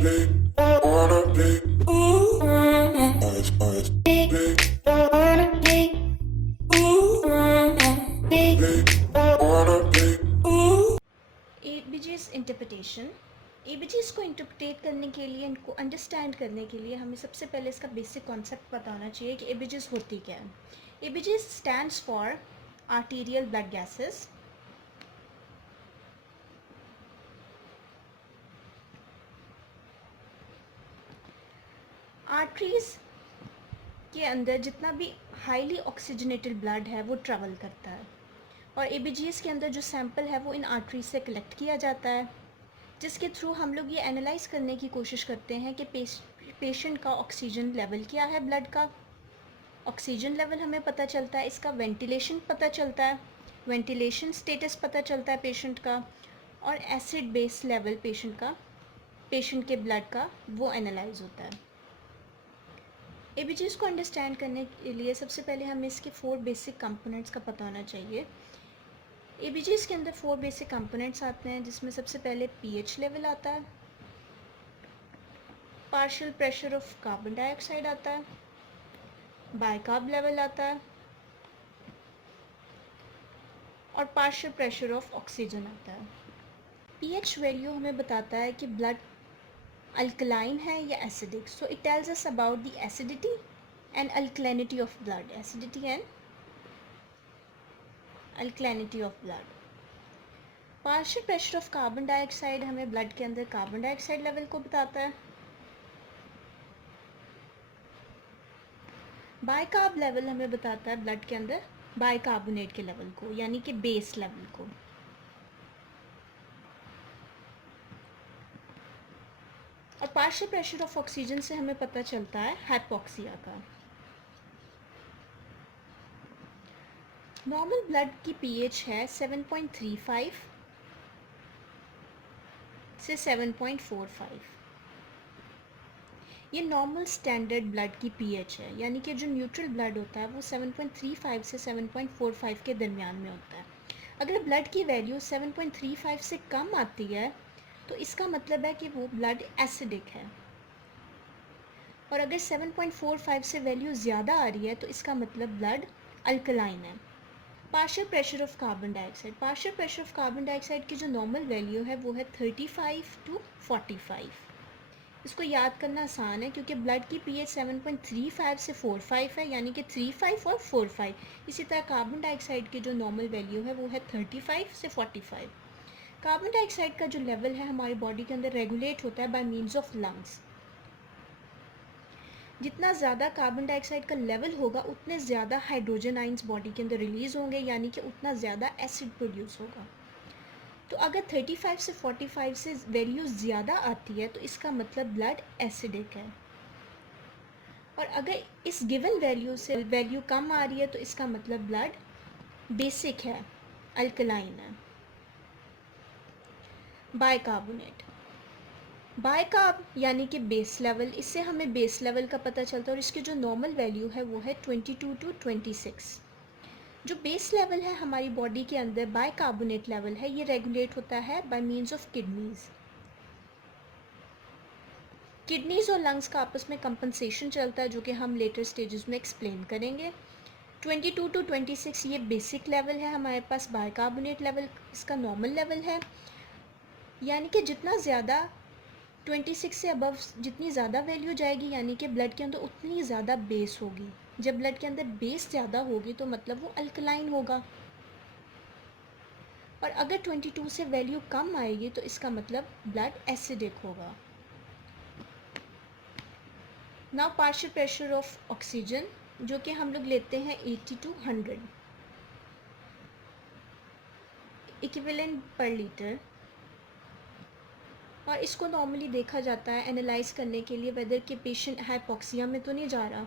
ABGs interpretation. ABGs को interpret करने के लिए, इनको अंडरस्टैंड करने के लिए हमें सबसे पहले इसका बेसिक कॉन्सेप्ट पता होना चाहिए कि एबीजीज होती क्या है। ABGs stands for arterial blood gases. Arteries के अंदर जितना भी हाईली ऑक्सीजनेटेड ब्लड है वो ट्रैवल करता है, और एबीजीज के अंदर जो सैंपल है वो इन आर्टरीज से कलेक्ट किया जाता है, जिसके थ्रू हम लोग ये एनालाइज करने की कोशिश करते हैं कि पेशेंट का ऑक्सीजन लेवल क्या है। ब्लड का ऑक्सीजन लेवल हमें पता चलता है, इसका वेंटिलेशन पता चलता है, वेंटिलेशन स्टेटस पता चलता है पेशेंट का, और एसिड बेस लेवल पेशेंट के ब्लड का वो एनालाइज होता है। एबीजीज को अंडरस्टैंड करने के लिए सबसे पहले हमें इसके 4 बेसिक कंपोनेंट्स का पता होना चाहिए। एबीजीज के अंदर 4 बेसिक कंपोनेंट्स आते हैं, जिसमें सबसे पहले पीएच लेवल आता है, partial pressure of carbon dioxide आता है, बाइकार्ब लेवल आता है, और पार्शियल प्रेशर ऑफ ऑक्सीजन आता है। पीएच वैल्यू हमें बताता है कि ब्लड अल्कलाइन है या acidic. So it tells us about the acidity and alkalinity of blood, acidity and alkalinity of blood. Partial pressure of carbon dioxide हमें ब्लड के अंदर कार्बन डाइऑक्साइड लेवल को बताता है। बाइकार्ब लेवल हमें बताता है ब्लड के अंदर बाइकार्बोनेट के लेवल को, यानी कि बेस लेवल को। और पार्शियल प्रेशर ऑफ ऑक्सीजन से हमें पता चलता है हाइपोक्सिया का। नॉर्मल ब्लड की पीएच है 7.35 से 7.45। ये नॉर्मल स्टैंडर्ड ब्लड की पीएच है, यानी कि जो न्यूट्रल ब्लड होता है वो 7.35 से 7.45 के दरमियान में होता है। अगर ब्लड की वैल्यू 7.35 से कम आती है तो इसका मतलब है कि वो ब्लड एसिडिक है, और अगर 7.45 से वैल्यू ज़्यादा आ रही है तो इसका मतलब ब्लड अल्कलाइन है। Partial pressure of carbon dioxide. Partial pressure of carbon dioxide की जो नॉर्मल वैल्यू है वो है 35 to 45। इसको याद करना आसान है क्योंकि ब्लड की पीएच 7.35 से 45 है, यानी कि 35 और 45। इसी तरह कार्बन डाइऑक्साइड की जो नॉर्मल वैल्यू है वो है 35 से 45। कार्बन डाइऑक्साइड का जो लेवल है हमारी बॉडी के अंदर रेगुलेट होता है बाय मीन्स ऑफ लंग्स। जितना ज़्यादा कार्बन डाइऑक्साइड का लेवल होगा उतने ज़्यादा हाइड्रोजन आइंस बॉडी के अंदर रिलीज़ होंगे, यानी कि उतना ज़्यादा एसिड प्रोड्यूस होगा। तो अगर 35 से 45 से वैल्यू ज़्यादा आती है तो इसका मतलब ब्लड एसिडिक है, और अगर इस गिवन वैल्यू से वैल्यू कम आ रही है तो इसका मतलब ब्लड बेसिक है, अल्कलाइन है। बाइकार्बोनेट। बाइकार्ब यानी कि बेस लेवल, इससे हमें बेस लेवल का पता चलता है, और इसकी जो नॉर्मल वैल्यू है वो है 22 to 26। जो बेस लेवल है हमारी बॉडी के अंदर बाइकार्बोनेट लेवल है, ये रेगुलेट होता है bye means of kidneys. Kidneys और लंग्स का आपस में कंपनसेशन चलता है, जो कि हम लेटर स्टेजेस में एक्सप्लेन करेंगे। 22 to 26 ये बेसिक लेवल है हमारे पास, बाइकार्बोनेट लेवल इसका नॉर्मल लेवल है, यानी कि जितना ज़्यादा 26 से अबव जितनी ज़्यादा वैल्यू जाएगी, यानी कि ब्लड के अंदर उतनी ही ज़्यादा बेस होगी। जब ब्लड के अंदर बेस ज़्यादा होगी तो मतलब वो अल्कलाइन होगा, और अगर 22 से वैल्यू कम आएगी तो इसका मतलब ब्लड एसिडिक होगा। Now partial pressure of oxygen, जो कि हम लोग लेते हैं 80 to 100 इक्विवेलेंट पर लीटर, और इसको नॉर्मली देखा जाता है एनालाइज करने के लिए वेदर के पेशेंट हाइपोक्सिया में तो नहीं जा रहा।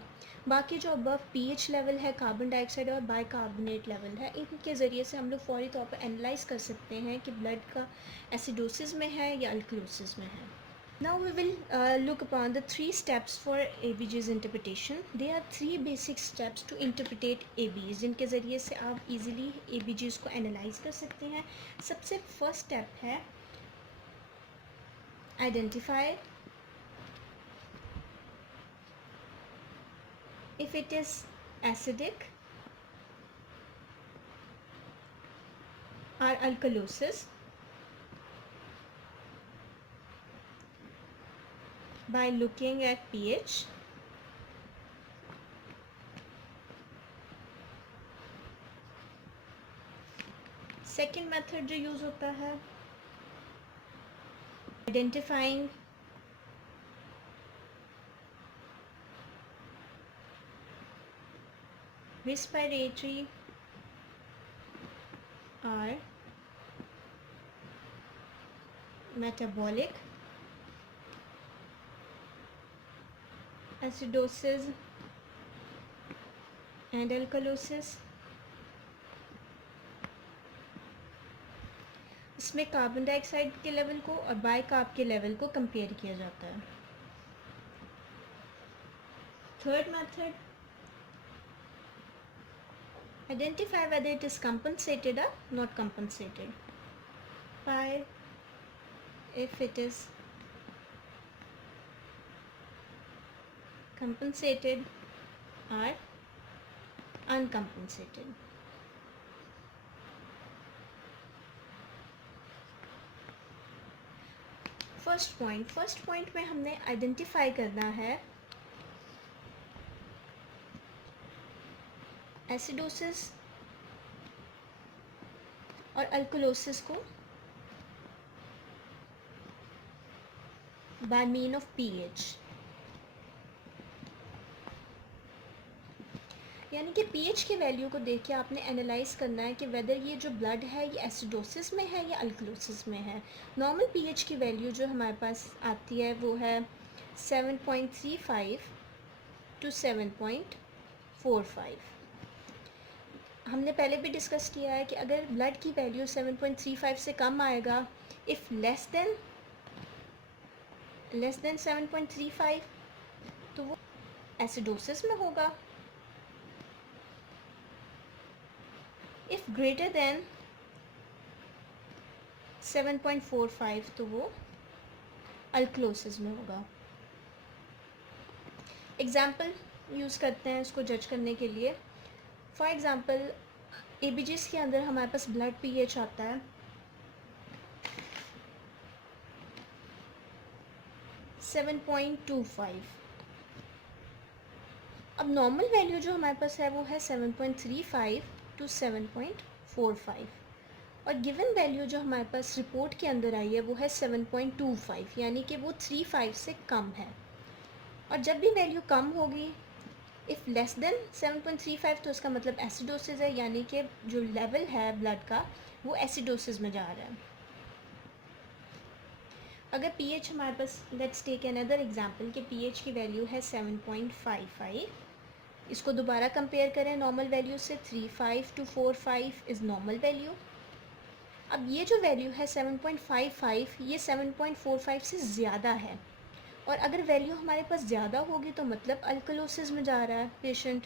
बाकी जो अबव पीएच लेवल है, कार्बन डाइऑक्साइड और बाइकार्बोनेट लेवल है, इनके ज़रिए से हम लोग फौरी तौर पर एनालाइज कर सकते हैं कि ब्लड का एसिडोसिस में है या अल्कलोसिस में है। Now we will look upon the 3 steps for ABG's interpretation. There are 3 basic steps to interpret ABGs, जिनके ज़रिए से आप easily ABGs को एनालाइज कर सकते हैं। सबसे फर्स्ट स्टेप है identify if it is acidic or alkalosis by looking at pH. Second method जो यूज़ होता है, identifying respiratory or metabolic acidosis and alkalosis. इसमें कार्बन डाइऑक्साइड के लेवल को और बाइकार्ब के लेवल को कंपेयर किया जाता है. Third method, identify whether it is compensated or not compensated. By if it is compensated or uncompensated. First point में हमने आइडेंटिफाई करना है एसिडोसिस और अल्कलोसिस को बाय मीन ऑफ पीएच. यानी कि पीएच के वैल्यू को देख के आपने एनालाइज करना है कि वेदर ये जो ब्लड है ये एसिडोसिस में है या अल्कलोसिस में है. नॉर्मल पीएच की वैल्यू जो हमारे पास आती है वो है 7.35 to 7.45. हमने पहले भी डिस्कस किया है कि अगर ब्लड की वैल्यू 7.35 से कम आएगा, इफ़ लेस देन 7.35 तो वो एसिडोसिस में होगा. इफ़ ग्रेटर देन 7.45 तो वो अल्कलोसिस में होगा. एग्जाम्पल यूज़ करते हैं इसको जज करने के लिए. फॉर एग्ज़ाम्पल एबीजीज के अंदर हमारे पास ब्लड पीएच आता है 7.25. अब नॉर्मल वैल्यू जो हमारे पास है वो है 7.35 to 7.45 और गिवन वैल्यू जो हमारे पास रिपोर्ट के अंदर आई है वो है 7.25, यानी कि वो 35 से कम है. और जब भी वैल्यू कम होगी, इफ़ लेस देन 7.35 तो इसका मतलब एसिडोसिस है, यानी कि जो लेवल है ब्लड का वो एसिडोसिस में जा रहा है. अगर पीएच हमारे पास, लेट्स टेक अनदर एग्जांपल कि पीएच की वैल्यू है 7.55. इसको दोबारा कंपेयर करें नॉर्मल वैल्यू से. 35 to 45 इज़ नॉर्मल वैल्यू. अब ये जो वैल्यू है 7.55 ये 7.45 से ज़्यादा है और अगर वैल्यू हमारे पास ज़्यादा होगी तो मतलब अल्कलोसिस में जा रहा है पेशेंट.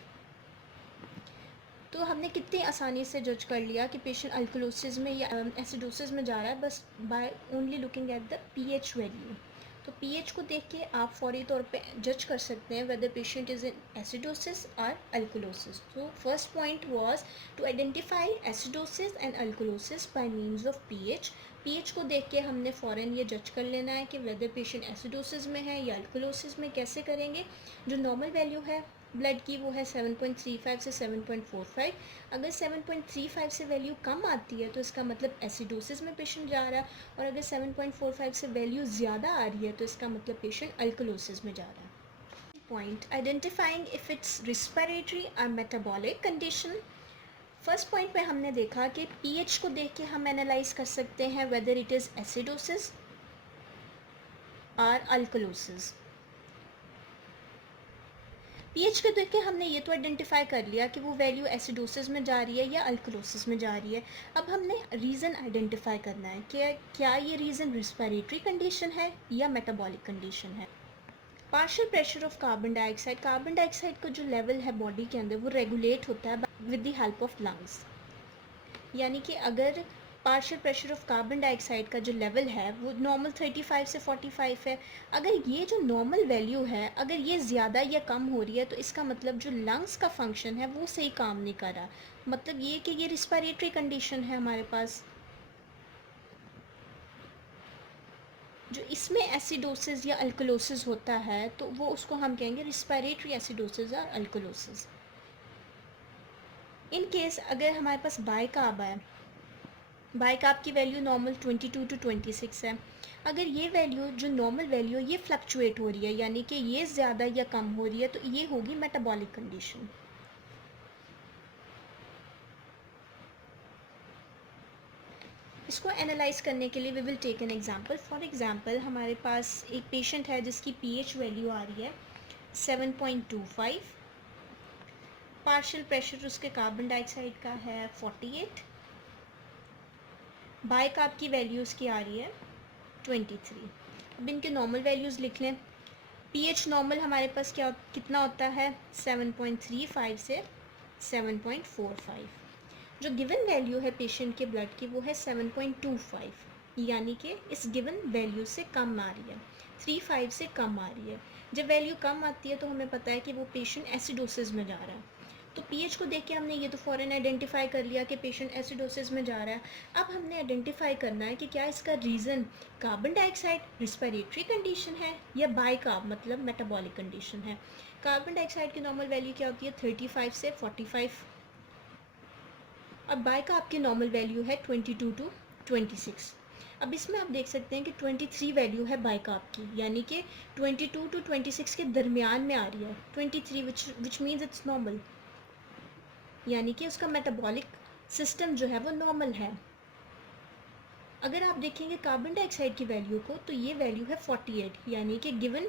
तो हमने कितनी आसानी से जज कर लिया कि पेशेंट अल्कलोसिस में या एसिडोसिस में जा रहा है, बस by only looking at the pH value. तो पीएच को देख के आप फौरी तौर पे जज कर सकते हैं whether patient is in acidosis और अल्कलोसिस. तो first point was to identify acidosis and alkalosis by means of pH. PH को देख के हमने फ़ौरन ये जज कर लेना है कि वेदर पेशेंट एसिडोसिस में है या अल्कलोसिस में. कैसे करेंगे? जो नॉर्मल वैल्यू है ब्लड की वो है 7.35 से 7.45. अगर 7.35 से वैल्यू कम आती है तो इसका मतलब एसिडोसिस में पेशेंट जा रहा है और अगर 7.45 से वैल्यू ज़्यादा आ रही है तो इसका मतलब पेशेंट अल्कलोसिस में जा रहा है. Point, identifying if it's respiratory और मेटाबॉलिक कंडीशन. फर्स्ट पॉइंट पे हमने देखा कि पीएच को देख के हम एनालाइज कर सकते हैं वेदर इट इज़ एसिडोसिस और अल्कलोसिस. पीएच के देख के हमने ये तो आइडेंटिफाई कर लिया कि वो वैल्यू एसिडोसिस में जा रही है या अल्कलोसिस में जा रही है. अब हमने रीज़न आइडेंटिफाई करना है कि क्या ये रीज़न रिस्पिरेटरी कंडीशन है या मेटाबॉलिक कंडीशन है. Partial pressure of carbon dioxide का जो लेवल है बॉडी के अंदर वो रेगुलेट होता है with the help of lungs. यानी कि अगर partial pressure of carbon dioxide का जो लेवल है वो नॉर्मल 35 से 45 है। अगर ये जो नॉर्मल वैल्यू है अगर ये ज़्यादा या कम हो रही है तो इसका मतलब जो लंग्स का फंक्शन है वो सही काम नहीं कर रहा, मतलब ये कि ये रिस्पिरेटरी कंडीशन है हमारे पास। जो इसमें एसिडोसिस या अल्कलोसिस होता है तो वो उसको हम कहेंगे रिस्पिरेटरी एसिडोसिस और अल्कलोसिस। इन केस अगर हमारे पास बाइकार्ब है, बाइकार्ब की वैल्यू नॉर्मल 22 टू 26 है, अगर ये वैल्यू जो नॉर्मल वैल्यू ये फ्लक्चुएट हो रही है यानी कि ये ज़्यादा या कम हो रही है तो ये होगी मेटाबॉलिक कंडीशन। इसको एनालाइज करने के लिए we will take an example. For example हमारे पास एक पेशेंट है जिसकी पीएच वैल्यू आ रही है 7.25, पार्शियल प्रेशर उसके कार्बन डाइऑक्साइड का है 48, बाइकार्ब की वैल्यू उसकी आ रही है 23। अब इनके नॉर्मल वैल्यूज़ लिख लें। पीएच नॉर्मल हमारे पास क्या कितना होता है 7.35 से 7.45। जो गिवन वैल्यू है पेशेंट के ब्लड की वो है 7.25, यानी कि इस गिवन वैल्यू से कम आ रही है, 35 से कम आ रही है। जब वैल्यू कम आती है तो हमें पता है कि वो पेशेंट एसिडोसिस में जा रहा है। तो पीएच को देख के हमने ये तो फ़ौरन आइडेंटिफाई कर लिया कि पेशेंट एसिडोसिस में जा रहा है। अब हमने आइडेंटिफाई करना है कि क्या इसका reason carbon dioxide respiratory condition है या बाइकार्ब मतलब मेटाबॉलिक कंडीशन है। कार्बन डाइऑक्साइड की नॉर्मल वैल्यू क्या होती है 35 से 45 और बाइकार्ब की नॉर्मल वैल्यू है 22 टू 26। अब इसमें आप देख सकते हैं कि 23 वैल्यू है बाइकार्ब की, यानी कि 22 टू 26 के दरमियान में आ रही है 23, विच मीन्स इट्स नॉर्मल, यानी कि उसका मेटाबॉलिक सिस्टम जो है वो नॉर्मल है। अगर आप देखेंगे कार्बन डाइऑक्साइड की वैल्यू को तो ये वैल्यू है 48, यानी कि गिवन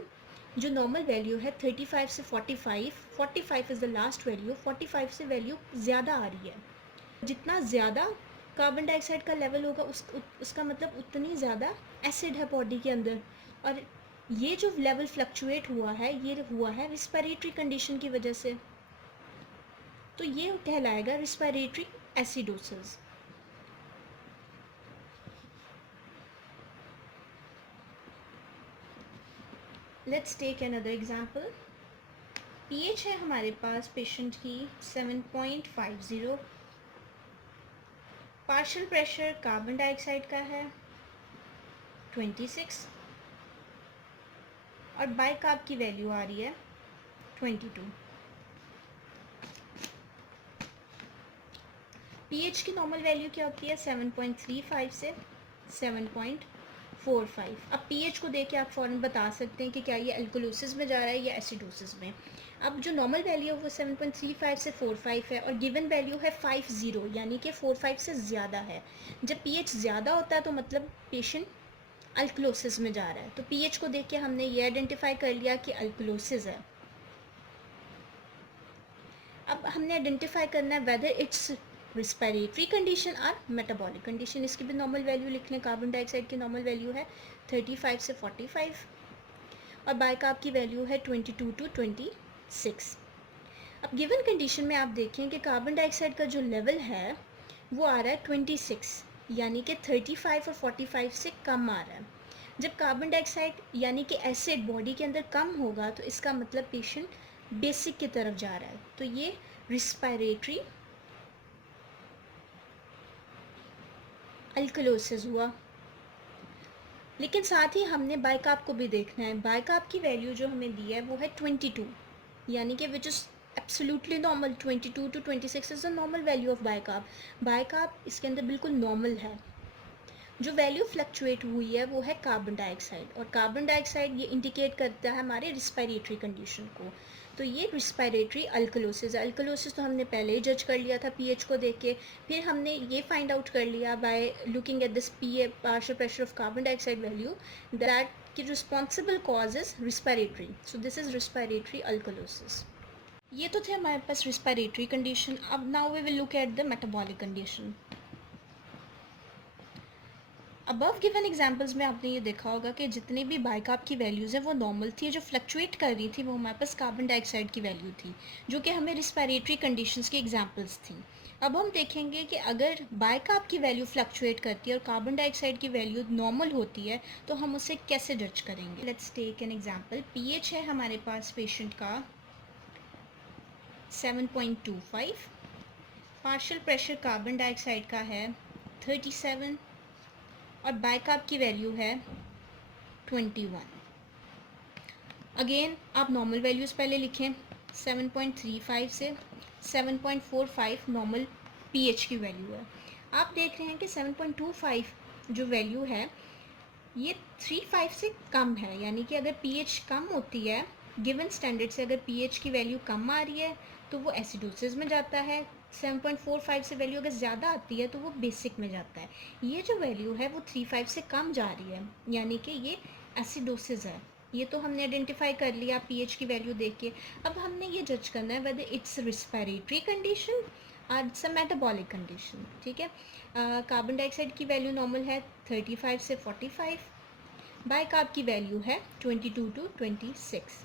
जो नॉर्मल वैल्यू है 35 से 45 इज़ द लास्ट वैल्यू, 45 से वैल्यू ज़्यादा आ रही है। जितना ज़्यादा कार्बन डाइऑक्साइड का लेवल होगा उसका मतलब उतनी ज़्यादा एसिड है बॉडी के अंदर, और ये जो लेवल फ्लक्चुएट हुआ है ये हुआ है रिस्पिरेटरी कंडीशन की वजह से, तो ये कहलाएगा respiratory acidosis. Let's take another example. PH है हमारे पास पेशेंट की 7.50, पार्शियल प्रेशर कार्बन डाइऑक्साइड का है 26 और बाइकार्ब की वैल्यू आ रही है 22। पीएच की नॉर्मल वैल्यू क्या होती है 7.35 से 7.45। अब पीएच को देख के आप फ़ौरन बता सकते हैं कि क्या ये अल्कलोसिस में जा रहा है या एसिडोसिस में। अब जो नॉर्मल वैल्यू है वो 7.35 से 45 है और गिवन वैल्यू है 50, यानी कि 45 से ज़्यादा है। जब पीएच ज़्यादा होता है तो मतलब पेशेंट अल्कलोसिस में जा रहा है, तो पीएच को देख के हमने ये आइडेंटिफाई कर लिया कि अल्कलोसिस है। अब हमने आइडेंटिफाई करना है वेदर इट्स रिस्पिरेटरी कंडीशन और मेटाबॉलिक कंडीशन। इसकी भी नॉर्मल वैल्यू लिख लें। कार्बन डाइऑक्साइड की नॉर्मल वैल्यू है 35 से 45 और बाइकार्ब की वैल्यू है 22 टू 26। अब गिवन कंडीशन में आप देखें कि कार्बन डाइऑक्साइड का जो लेवल है वो आ रहा है 26, यानी कि 35 और 45 से कम आ रहा है। जब कार्बन डाइऑक्साइड यानी कि एसिड बॉडी के अंदर कम होगा तो इसका मतलब पेशेंट बेसिक की तरफ जा रहा है, तो ये रिस्पिरेटरी अल्कलोसिस हुआ। लेकिन साथ ही हमने बाइकार्ब को भी देखना है। बाइकार्ब की वैल्यू जो हमें दी है वो है 22, यानी कि which is absolutely normal. 22 to 26 is the normal value of bicarb. Bicarb इसके अंदर बिल्कुल नॉर्मल है। जो वैल्यू फ्लक्चुएट हुई है वो है कार्बन डाइऑक्साइड, और कार्बन डाइऑक्साइड ये इंडिकेट करता है हमारे रिस्पिरेटरी कंडीशन को, तो ये रिस्पिरेटरी अल्कलोसिस है। अल्कलोसिस तो हमने पहले ही जज कर लिया था पीएच को देख के, फिर हमने ये फाइंड आउट कर लिया by looking at this partial pressure of carbon dioxide value that की responsible cause is respiratory, so this is respiratory alkalosis. ये तो थे हमारे पास रिस्पिरेटरी कंडीशन। अब now we will look at the metabolic condition. Above given examples में आपने ये देखा होगा कि जितने भी बाइकार्ब की वैल्यूज़ हैं वो नॉर्मल थी, जो फ्लक्चुएट कर रही थी वो हमारे पास कार्बन डाइऑक्साइड की वैल्यू थी, जो कि हमें रिस्पिरेटरी कंडीशंस की एग्जांपल्स थी। अब हम देखेंगे कि अगर बाइकार्ब की वैल्यू फ्लक्चुएट करती है और कार्बन डाइऑक्साइड की वैल्यू नॉर्मल होती है तो हम उसे कैसे जज करेंगे। Let's take an example. PH है हमारे पास पेशेंट का 7.25, पार्शियल प्रेशर कार्बन डाइऑक्साइड का है 37 और बाइकार्ब की वैल्यू है 21। अगेन आप नॉर्मल वैल्यूज़ पहले लिखें। 7.35 से 7.45 नॉर्मल पीएच की वैल्यू है। आप देख रहे हैं कि 7.25 जो वैल्यू है ये 35 से कम है, यानी कि अगर पीएच कम होती है गिवन स्टैंडर्ड से, अगर पीएच की वैल्यू कम आ रही है तो वो एसिडोसिस में जाता है। 7.45 से वैल्यू अगर ज़्यादा आती है तो वो बेसिक में जाता है। ये जो वैल्यू है वो 35 से कम जा रही है, यानी कि ये एसिडोसिस है। ये तो हमने आइडेंटिफाई कर लिया पीएच की वैल्यू देख के। अब हमने ये जज करना है वेदर इट्स रिस्पिरेटरी कंडीशन और इट्स अ मेटाबॉलिक कंडीशन। ठीक है, कार्बन डाइऑक्साइड की वैल्यू नॉर्मल है 35 से 45, बाइकार्ब की वैल्यू है 22 टू 26।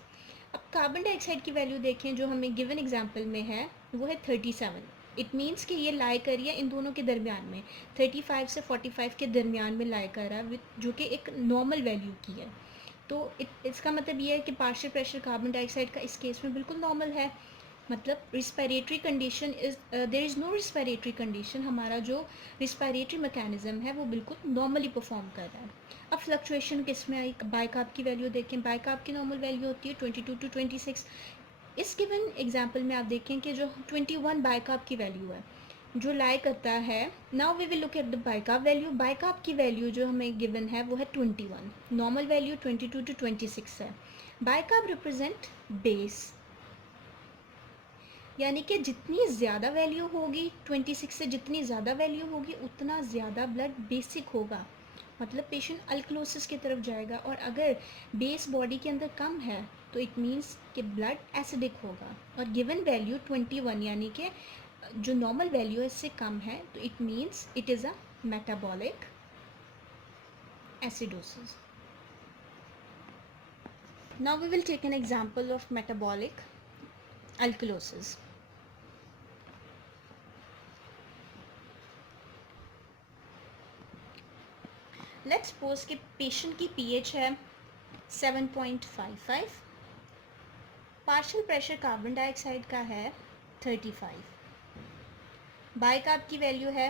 अब कार्बन डाइऑक्साइड की वैल्यू देखें जो हमें गिवन एग्जांपल में है वो है 37। इट मीन्स कि ये लाई कर रही है इन दोनों के दरमियान में, 35 से 45 के दरमियान में लाई कर रहा है, जो कि एक नॉर्मल वैल्यू की है। तो इसका मतलब ये है कि पार्शियल प्रेशर कार्बन डाइऑक्साइड का इस केस में बिल्कुल नॉर्मल है। मतलब respiratory condition is there is no respiratory condition, हमारा जो रिस्पिरेटरी मैकेनिज्म है वो बिल्कुल नॉर्मली परफॉर्म कर रहा है। अब फ्लक्चुएशन किस में आई, बाइकार्ब की वैल्यू देखें। बाइकार्ब की नॉर्मल वैल्यू होती है 22 टू 26। इस गिवन एग्जांपल में आप देखें कि जो 21 बाइकार्ब की वैल्यू है जो लाई करता है। Now we will look at the bicarb value. Bicarb की वैल्यू जो हमें गिवन है वो है 21, नॉर्मल वैल्यू 22 टू 26 है। बाइकार्ब रिप्रेजेंट बेस, यानी कि जितनी ज़्यादा वैल्यू होगी 26 से, जितनी ज़्यादा वैल्यू होगी उतना ज़्यादा ब्लड बेसिक होगा, मतलब पेशेंट अल्कलोसिस की तरफ जाएगा। और अगर बेस बॉडी के अंदर कम है तो इट मीन्स कि ब्लड एसिडिक होगा। और गिवन वैल्यू 21 यानी कि जो नॉर्मल वैल्यू है इससे कम है, तो it means it is a metabolic acidosis. Now we will take an example of metabolic alkalosis. Let's suppose कि पेशेंट की पीएच है 7.55, पार्शियल प्रेशर कार्बन डाइऑक्साइड का है 35, बाइकार्ब की वैल्यू है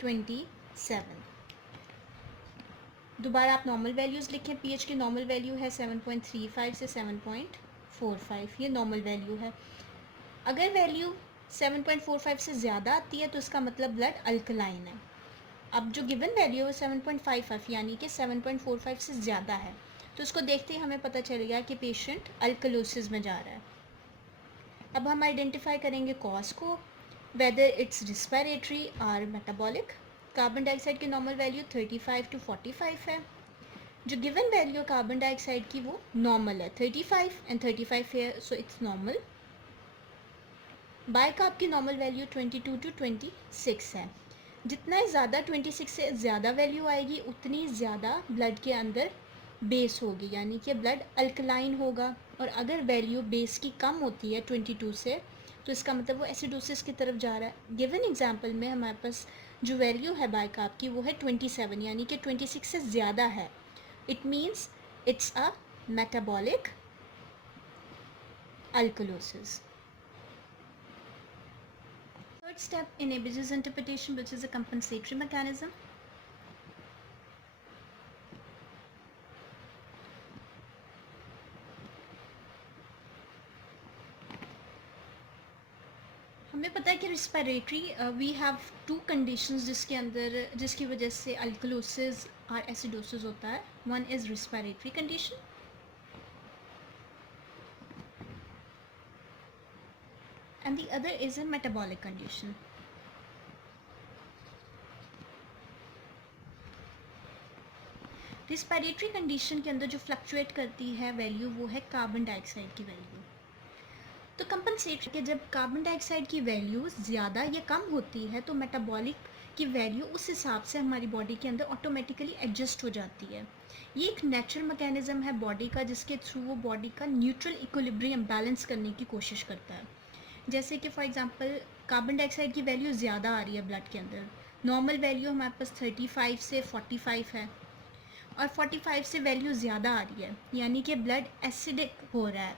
27। दोबारा आप नॉर्मल वैल्यूज़ लिखें। पीएच की नॉर्मल वैल्यू है 7.35 से 7.45, ये नॉर्मल वैल्यू है। अगर वैल्यू 7.45 से ज़्यादा आती है तो इसका मतलब ब्लड अल्कलाइन है। अब जो गिवन वैल्यू है 7.55 यानी कि 7.45 से ज़्यादा है, तो इसको देखते ही हमें पता चलेगा कि पेशेंट अल्कलोसिस में जा रहा है। अब हम आइडेंटिफाई करेंगे कॉज को, वेदर इट्स रिस्पिरेटरी और मेटाबॉलिक। कार्बन डाइऑक्साइड की नॉर्मल वैल्यू 35 टू 45 है। जो गिवन वैल्यू कार्बन डाइऑक्साइड की वो नॉर्मल है 35 एंड 35 है, सो इट्स नॉर्मल। बाइकार्ब की नॉर्मल वैल्यू 22 टू 26 है। जितना ज़्यादा 26 से ज़्यादा वैल्यू आएगी उतनी ज़्यादा ब्लड के अंदर बेस होगी, यानी कि ब्लड अल्कलाइन होगा। और अगर वैल्यू बेस की कम होती है 22 से, तो इसका मतलब वो एसिडोसिस की तरफ जा रहा है। गिवन एग्जांपल में हमारे पास जो वैल्यू है बाइकार्ब की वो है 27, यानी कि 26 से ज़्यादा है। It means it's a metabolic alkalosis. Third step in Abbe's interpretation, which is a compensatory mechanism. हमें पता है कि respiratory we have two conditions जिसकी वजह से अल्कलोसिस और एसिडोसिस होता है। One is respiratory condition and the other is a metabolic condition. Respiratory condition के अंदर जो फ्लक्चुएट करती है वैल्यू वो है कार्बन डाइऑक्साइड की वैल्यू। तो कंपनसेटरी के जब कार्बन डाइऑक्साइड की वैल्यू ज़्यादा या कम होती है तो मेटाबॉलिक कि वैल्यू उस हिसाब से हमारी बॉडी के अंदर ऑटोमेटिकली एडजस्ट हो जाती है। ये एक नेचुरल मैकेनिज़्म है बॉडी का, जिसके थ्रू वो बॉडी का न्यूट्रल इक्विलिब्रियम बैलेंस करने की कोशिश करता है। जैसे कि फॉर एग्जांपल कार्बन डाइऑक्साइड की वैल्यू ज़्यादा आ रही है ब्लड के अंदर, नॉर्मल वैल्यू हमारे पास 35 से 45 है, और 45 से वैल्यू ज़्यादा आ रही है, यानी कि ब्लड एसिडिक हो रहा है,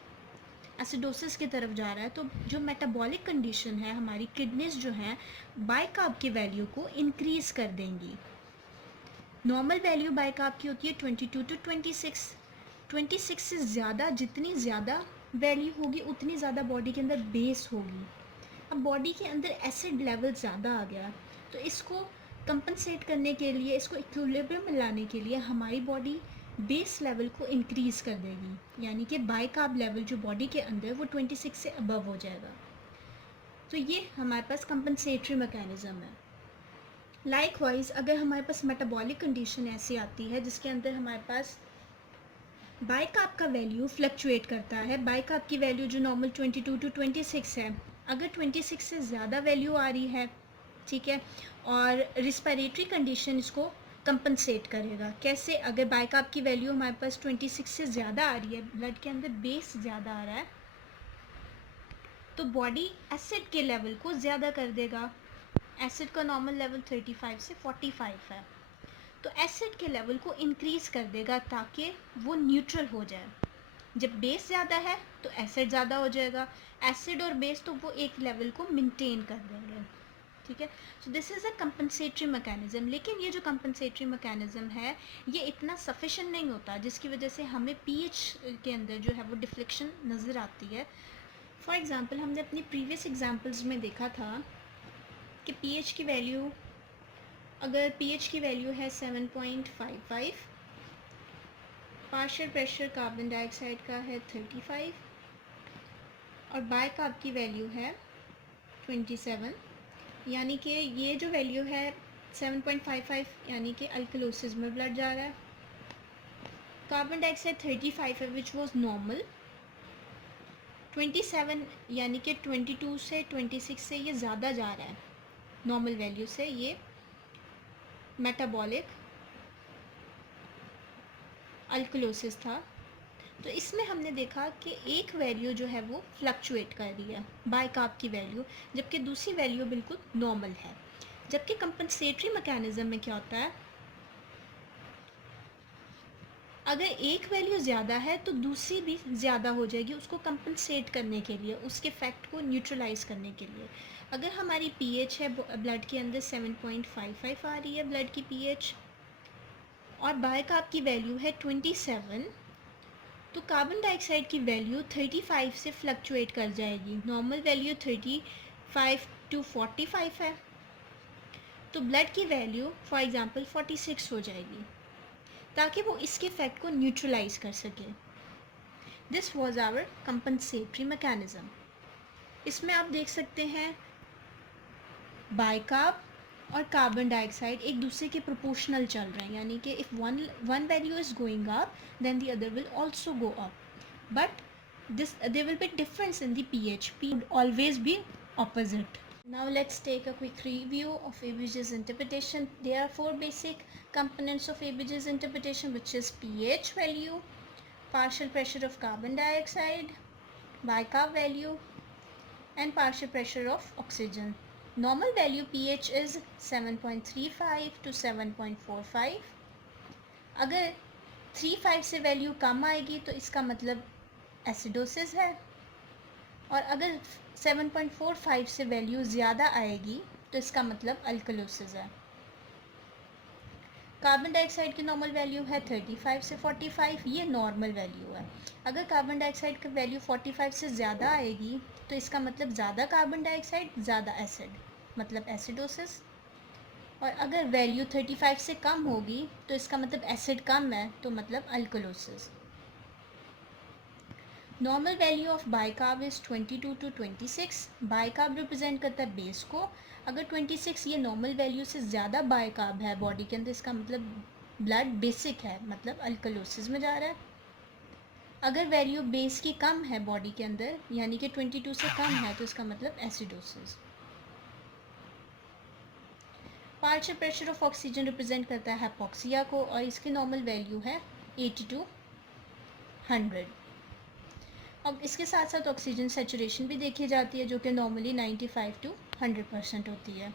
एसिडोसिस की तरफ जा रहा है। तो जो मेटाबॉलिक कंडीशन है, हमारी किडनीज जो हैं बाइकार्ब की वैल्यू को इंक्रीज़ कर देंगी। नॉर्मल वैल्यू बाइकार्ब की होती है 22 टू 26। 26 से ज़्यादा, जितनी ज़्यादा वैल्यू होगी उतनी ज़्यादा बॉडी के अंदर बेस होगी। अब बॉडी के अंदर एसिड लेवल ज़्यादा आ गया, तो इसको कंपनसेट करने के लिए, इसको इक्विलिब्रियम में लाने के लिए हमारी बॉडी बेस लेवल को इंक्रीज़ कर देगी, यानी कि बाइकार्ब लेवल जो बॉडी के अंदर वो 26 से अबव हो जाएगा। तो ये हमारे पास कंपनसेटरी मैकेनिज़्म है। लाइकवाइज अगर हमारे पास मेटाबॉलिक कंडीशन ऐसी आती है जिसके अंदर हमारे पास बाइकार्ब का वैल्यू फ्लक्चुएट करता है, बाइकार्ब की वैल्यू जो नॉर्मल 22 टू 26 है, अगर 26 से ज़्यादा वैल्यू आ रही है, ठीक है, और रिस्पिरेटरी कंडीशन इसको कंपनसेट करेगा। कैसे? अगर बाइकार्ब की वैल्यू हमारे पास 26 से ज़्यादा आ रही है, ब्लड के अंदर बेस ज़्यादा आ रहा है, तो बॉडी एसिड के लेवल को ज़्यादा कर देगा। एसिड का नॉर्मल लेवल 35 से 45 है, तो एसिड के लेवल को इंक्रीज़ कर देगा ताकि वो न्यूट्रल हो जाए। जब बेस ज़्यादा है तो एसिड ज़्यादा हो जाएगा, एसिड और बेस तो वो एक लेवल को मेंटेन कर देंगे, ठीक है। So this is a compensatory mechanism. लेकिन ये जो कंपनसेटरी मैकेनिज़्म है ये इतना सफिशेंट नहीं होता, जिसकी वजह से हमें पीएच के अंदर जो है वो डिफ्लेक्शन नज़र आती है। फॉर एग्ज़ाम्पल हमने अपनी प्रीवियस एग्जाम्पल्स में देखा था कि पीएच की वैल्यू, अगर पीएच की वैल्यू है 7.55, पार्शियल प्रेशर कार्बन डाइऑक्साइड का है 35 और बाइकार्ब की वैल्यू है 27, यानी कि ये जो वैल्यू है 7.55 यानी कि अल्कलोसिस में ब्लड जा रहा है। कार्बन डाइऑक्साइड 35 है विच वाज नॉर्मल। 27 यानी कि 22 से 26 से ये ज़्यादा जा रहा है नॉर्मल वैल्यू से, ये मेटाबॉलिक अल्कलोसिस था। तो इसमें हमने देखा कि एक वैल्यू जो है वो फ्लक्चुएट कर रही है बाइकार्ब की वैल्यू, जबकि दूसरी वैल्यू बिल्कुल नॉर्मल है। जबकि कंपनसेटरी मैकेनिज़्म में क्या होता है, अगर एक वैल्यू ज़्यादा है तो दूसरी भी ज़्यादा हो जाएगी उसको कंपनसेट करने के लिए, उसके फैक्ट को न्यूट्रलाइज करने के लिए। अगर हमारी पीएच है ब्लड के अंदर 7.55 आ रही है ब्लड की पीएच, और बाइकार्ब की वैल्यू है 27, तो कार्बन डाइऑक्साइड की वैल्यू 35 से फ्लक्चुएट कर जाएगी। नॉर्मल वैल्यू 35 टू 45 है, तो ब्लड की वैल्यू फॉर एग्जांपल 46 हो जाएगी ताकि वो इसके इफेक्ट को न्यूट्रलाइज कर सके। This was our compensatory mechanism. इसमें आप देख सकते हैं बाइकार्ब और कार्बन डाइऑक्साइड एक दूसरे के प्रोपोर्शनल चल रहे हैं, यानी कि if one value is going up then the other will also go up, but this there will be difference in the pH. P would always be opposite. Now let's take a quick review of ABG's interpretation. There are four basic components of ABG's interpretation, which is pH value, partial pressure of carbon dioxide, bicarb value, and partial pressure of oxygen. Normal value pH is 7.35 to 7.45. अगर 35 से value कम आएगी तो इसका मतलब acidosis है, और अगर 7.45 से वैल्यू ज़्यादा आएगी तो इसका मतलब अल्कलोसिस है। कार्बन डाइऑक्साइड की नॉर्मल वैल्यू है 35 से 45, ये नॉर्मल वैल्यू है। अगर कार्बन डाइऑक्साइड की वैल्यू 45 से ज़्यादा आएगी तो इसका मतलब ज़्यादा कार्बन डाइऑक्साइड ज़्यादा एसिड, मतलब एसिडोसिस। और अगर वैल्यू 35 से कम होगी तो इसका मतलब एसिड कम है, तो मतलब अल्कलोसिस। Normal value of bicarb is 22 to 26। Bicarb represent करता है बेस को। अगर 26 ये नॉर्मल वैल्यू से ज़्यादा बाइकार्ब है बॉडी के अंदर, इसका मतलब ब्लड बेसिक है, मतलब अल्कलोसिस में जा रहा है। अगर वैल्यू बेस की कम है बॉडी के अंदर, यानी कि 22 से कम है, तो इसका मतलब acidosis. Partial pressure of oxygen represent करता है हाइपोक्सिया को और इसकी नॉर्मल वैल्यू है 80 to 100। अब इसके साथ साथ ऑक्सीजन सैचुरेशन भी देखी जाती है जो कि नॉर्मली 95 to 100% होती है।